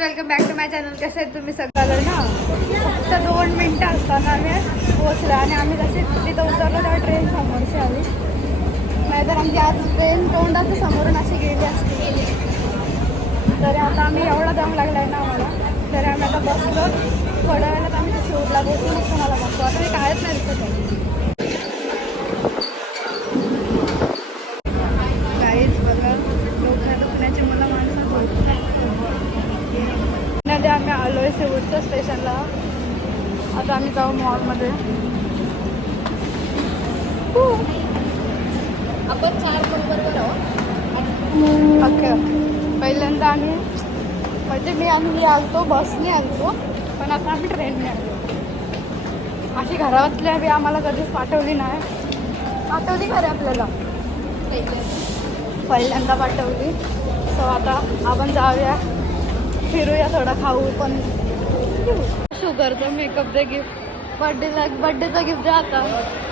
Welcome back to my channel. कसे आहेत तुम्ही सगळं ना. फक्त 2 मिनटं असताना आम्ही पोहोचलो आणि आम्ही जसे तिथं उतरलो तेव्हा ट्रेन समोरची आली. नाहीतर आमची आज ट्रेन तोंडाचं समोरून अशी गेली असते. तरी आता आम्ही एवढा दम लागला आहे ना आम्हाला. तरी आम्ही आता बसलो. थोड्या वेळात आम्ही शूटला बसूनच तुम्हाला बसतो. आता मी कायच नाही दिसत आहे. काहीच बघा लोकांना दुखण्याची मला माणसं मध्ये आम्ही आलो आहे शेवटच्या स्टेशनला. आता आम्ही जाऊ मॉलमध्ये. आपण 4 नंबरवर ओके. पहिल्यांदा आम्ही म्हणजे मी आम्ही आलतो बसने आलतो, पण आता आम्ही ट्रेनने आलो. अशी घरातल्या बी आम्हाला कधीच पाठवली नाही. पाठवली खरे आपल्याला पहिल्यांदा पाठवली. सो आता आपण जाऊया, फिरूया, थोडं खाऊ पण. शुगरचं मेकअप दे गिफ्ट. बड्डेचा गिफ्ट द्या आता.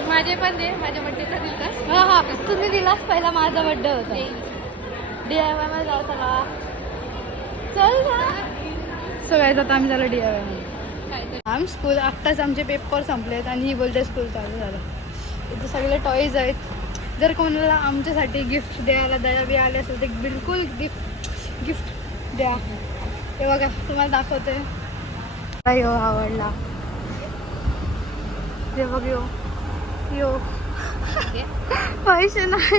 माझे पण दे, माझ्या बड्डेचा दिवस. हां हां तुम्ही दिलाच पहिला. माझा बड्डे होता. DIY मध्ये जाऊ चला. चल ना. सो गाईज आता आम्ही झालं DIY मध्ये. आम स्कूल आत्ताच आमचे पेपर संपलेत आणि ही बोलते स्कूल चालू झालं. इथे सगळे टॉईज आहेत. जर कोणाला आमच्यासाठी गिफ्ट द्यावी आले असेल तर बिलकुल गिफ्ट द्या. हे बघा तुम्हाला दाखवते. हो आवडला ते बघ. यो पैसे नाही,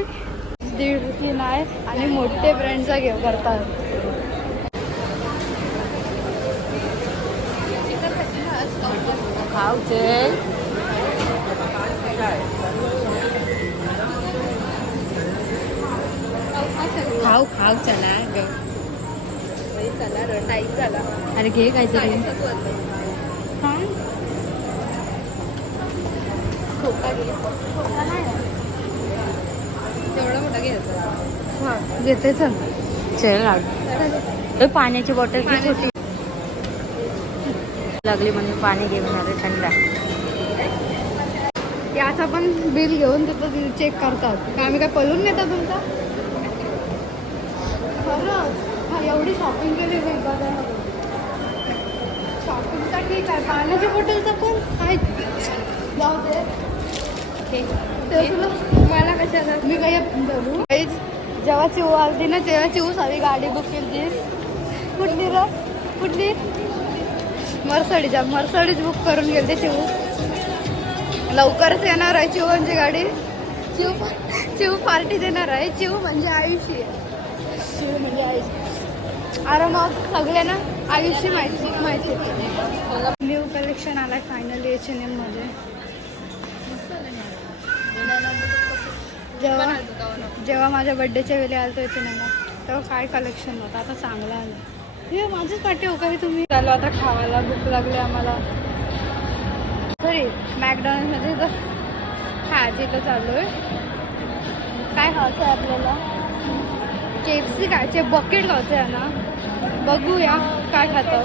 1.5 नाही आणि मोठे ब्रँडचा करतात. खाऊचे खाऊ चला ग. चला टाईम झाला. अरे घे काहीतरी. खोका घे. खोका नाही तेवढा मोठा घ्यायचा. हां घेते. चल चल लागू. पाण्याची बॉटल छोटी लागली म्हणून पाणी घेऊन आले थंड. याचा पण बिल घेऊन तिथं चेक करतात का आम्ही काय पळून नेता तुमचा. खरंच हा एवढी शॉपिंग केली बिल बाजारामध्ये. शॉपिंगचा ठीक आहे, पाण्याच्या बॉटलचा पण काय जाऊ दे. तुला मला कशाला मी काय बघू. जेव्हा चिऊ आलती ना तेव्हा चिऊ सावी गाडी बुक केली. कुठली र कुठली मर्सडीज बुक करून गेलते चिऊ. लवकरच येणार आहे चिऊची गाडी. चिऊ पार्टी देणार आहे. चिऊ म्हणजे आयुष्य. चिऊ म्हणजे आयुष्य. अरे मग सगळे ना आयुष्य माहिती. न्यू कलेक्शन आलाय फायनली H&M मध्ये. जेव्हा माझ्या बड्डेच्या वेळी आलतो H&M तेव्हा काय कलेक्शन होतं. आता चांगलं आलं. हे माझंच पाठी हो काही तुम्ही. चालू आता खावायला भूक लागली आम्हाला. सॉरी मॅकडॉनल्डमध्ये तर तिथं चालू आहे. काय खायचं आहे आपल्याला. KFC खायचे. बकेट खायचं आहे ना. बघूया काय खातं.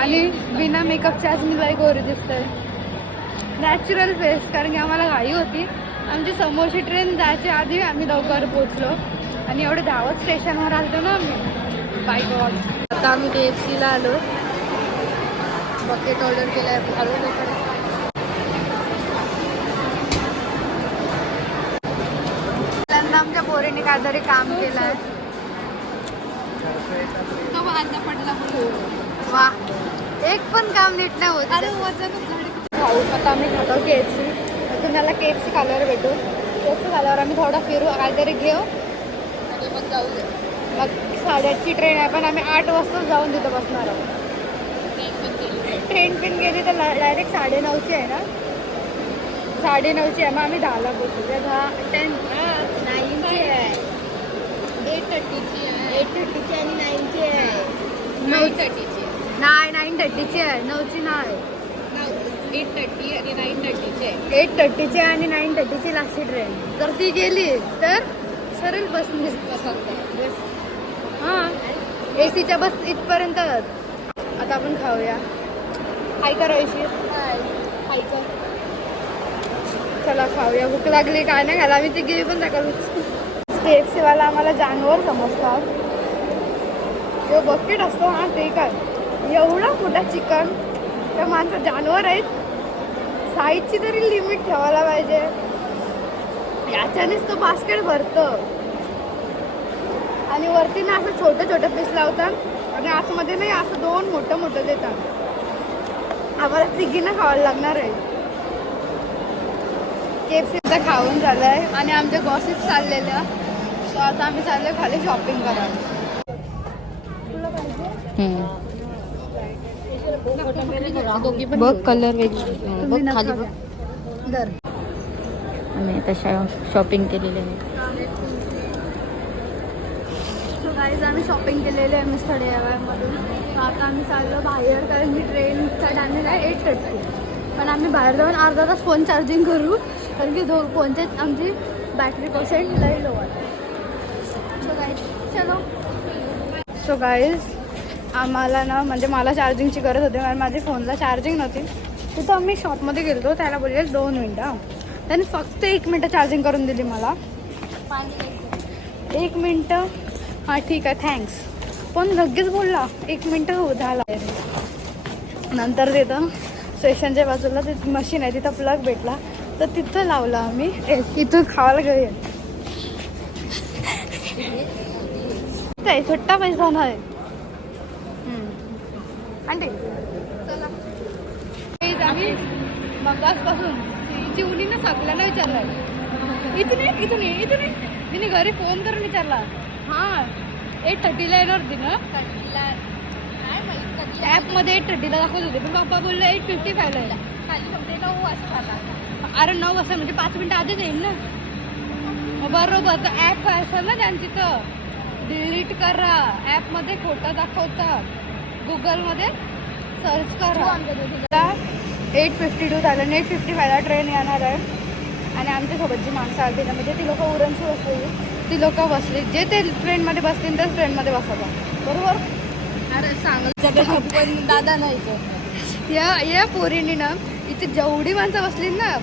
आणि बिना मेकअपच्या आज मी लई गोरी दिसते. नॅचरल फेस कारण की आम्हाला घाई होती. आमची समोरची ट्रेन जायच्या आधी आम्ही लवकर पोचलो आणि एवढे धावत स्टेशनवर आलतो ना आम्ही. By god. आता आम्ही KFCला आलो. बकेट ऑर्डर केला आहे. पहिल्यांदा आमच्या पोरीने काहीतरी काम केलं आहे. तो वांदा पडला वा एक पण काम नीट नाही होत. अरे वजन खाऊ आता आम्ही खातो KFC. तुम्हाला KFC खाल्यावर भेटू. KFC खाल्यावर आम्ही थोडा फिरू, काहीतरी घेऊ आणि मग जाऊ दे. मग 8:30ची ट्रेन आहे पण आम्ही 8 वाजता जाऊन तिथं बसणार आहोत. ट्रेन पण गेली तर डायरेक्ट 9:30ची आहे ना. 9:30ची आहे. मग आम्ही 10ला पोचू. 9ची आहे. 8:30ची आहे. 8:30ची आणि 9ची आहे. 9:30ची नाही 9:30ची आहे. 9ची नाही. 8:30 आणि 9:30ची आहे. 8:30ची आणि 9:30ची लास्टची ट्रेन. जर ती गेली तर सरळ बसने हां ACच्या बस इथपर्यंत. आता आपण खाऊया. काय करायची खायचं. चला खाऊया. भूक लागली. काय नाही खायला. आम्ही ती गेली पण सकाळी. KFCवाला आम्हाला जानवर समजतात. जो बकेट असतो हा ते काय एवढा मोठा चिकन त्या माणसं जानवर आहेत. साईजची तरी लिमिट ठेवायला पाहिजे. याच्यानेच तो बास्केट भरतं. आणि वरती ना असं छोटे छोटे पीस लावतात आणि आतमध्ये नाही असं 2 मोठं मोठं देतात. आम्हाला तिघींना खावायला लागणार आहे. KFCचा खाऊन झालंय आणि आमच्या गॉसिप चाललेल्या. सो आता आम्ही चाललोय खाली शॉपिंग करायला. बघ कलर वेगळे बघ खाली बघ. दर आम्ही तशा शॉपिंग केलेली आहे. सो गाईज आम्ही शॉपिंग केलेली आहे मिस्टर मधून. आता आम्ही चाललो बाहेर कारण की ट्रेनचा टायमिंग आहे 8:30. पण आम्ही बाहेर जाऊन अर्धा तास फोन चार्जिंग करू कारण की फोनचे आमची बॅटरी पर्सेंट लई लो आहे. सो गाईज आम्हाला ना म्हणजे मला चार्जिंगची गरज होती कारण माझ्या फोनला चार्जिंग नव्हती. तिथं मी शॉपमध्ये गेलो त्याला बोलले 2 मिनटं. त्याने फक्त 1 मिनटं चार्जिंग करून दिली मला. 1 मिनटं हां ठीक आहे थँक्स. पण लगेच बोलला 1 मिनटं हो झाला. नंतर तिथं स्टेशनच्या बाजूला ते मशीन आहे तिथं प्लग भेटला तर तिथं लावला आम्ही. इथून खावायला घेऊया काय सुट्टा पैसा नाही. आंटी चला आम्ही मगासपासून तिची उलीनं सगळ्यांना विचारलं इथून तिने घरी फोन करून विचारला. हां 8:30ला येणार होती ना. ॲपमध्ये 8:30ला दाखवत होते पण पप्पा बोलले 8:55ला येईल. अरे 9 वाजता म्हणजे 5 मिनटं आधीच येईल ना. बरोबर तर ॲप असेल ना त्यांची तर डिलीट करा. ॲपमध्ये खोटं दाखवतात. गुगलमध्ये सर्च करा. 8:52 झालं. 8:55ला ट्रेन येणार आहे. आणि आमच्यासोबत जी माणसं आली ना म्हणजे ती लोकं उरणची बसली. ती लोकं बसली जे ते ट्रेनमध्ये बसतील त्याच ट्रेनमध्ये बसायला बरोबर. अरे सांगलं पण दादा नाही या पोरींनी ना इथे जेवढी माणसं बसली ना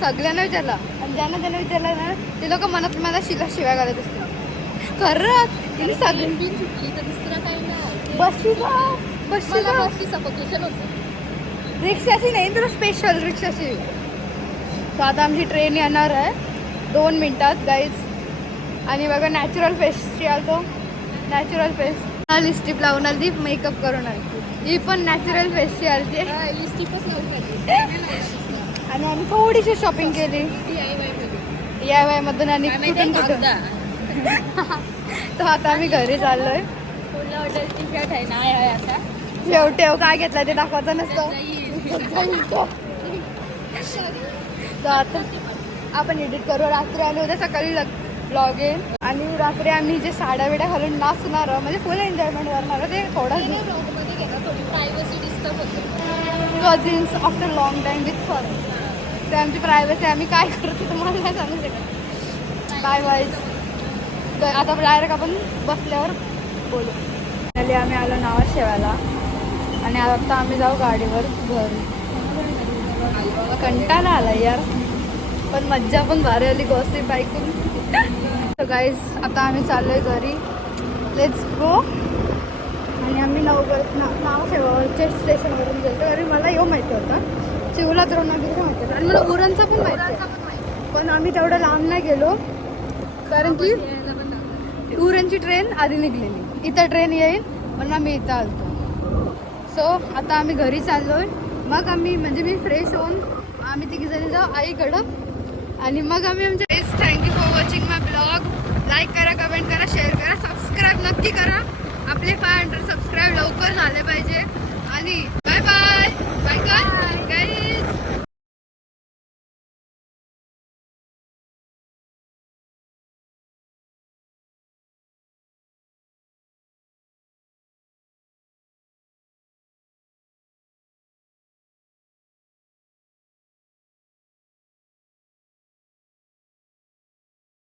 सगळ्यांना विचारला. आणि ज्यांना विचारलं ना ते लोक मनात शिव्या घालत असतील. खरंच तिने सगळी सुटली तर दुसरं काही नाही. बसची सफोकेशन होतं. रिक्षाची नाही तर स्पेशल रिक्षाची. तर आता आमची ट्रेन येणार आहे 2 मिनिटात गाईज. आणि बघा नॅचरल फेसची आलो. नॅचरल फेस लिपस्टिक लावून आली मेकअप करून आली. ही पण नॅचरल फेसची आली. लिपस्टिकच नव्हती. आणि आम्ही थोडीशी शॉपिंग केली DIY मधून आणि कुठून तर आता आम्ही घरी चाललोय. शेवटी काय घेतलं ते दाखवायचं नसतं. तर आता आपण एडिट करू रात्री आणि उद्या सकाळी ब्लॉग येईल. आणि रात्री आम्ही जे साड्या बिड्या घालून नाचणार म्हणजे फुल एन्जॉयमेंट करणार ते थोडं cousins after long time with fun. ते आमची प्रायव्हसी आम्ही काय करतो तुम्हाला नाही सांगू शकत. Bye bye. आता डायरेक्ट आपण बसल्यावर बोलू. आम्ही आलो नावात शेवायला आणि आता आम्ही जाऊ गाडीवर घरी. कंटाळा आला यार पण मज्जा पण भारी आली गॉसिप ऐकून. तर गाईज आता आम्ही चाललोय घरी. Let's go. आणि आम्ही नावशेवाच्या स्टेशनवरून गेलो कारण मला येऊ माहिती होता. चिवला द्रोणागिरी माहिती होतं आणि मला उरणचा पण माहिती आहे. पण आम्ही तेवढं लांब नाही गेलो कारण की उरणची ट्रेन आधी निघलेली. इथं ट्रेन येईल पण आम्ही इथं आलतो. सो आता आम्ही घरी चाललोय. मग आम्ही म्हणजे मी फ्रेश होऊन आम्ही तिघीजणी जाऊ आईकडं आणि मग आम्ही आमच्या thank you for watching my blog.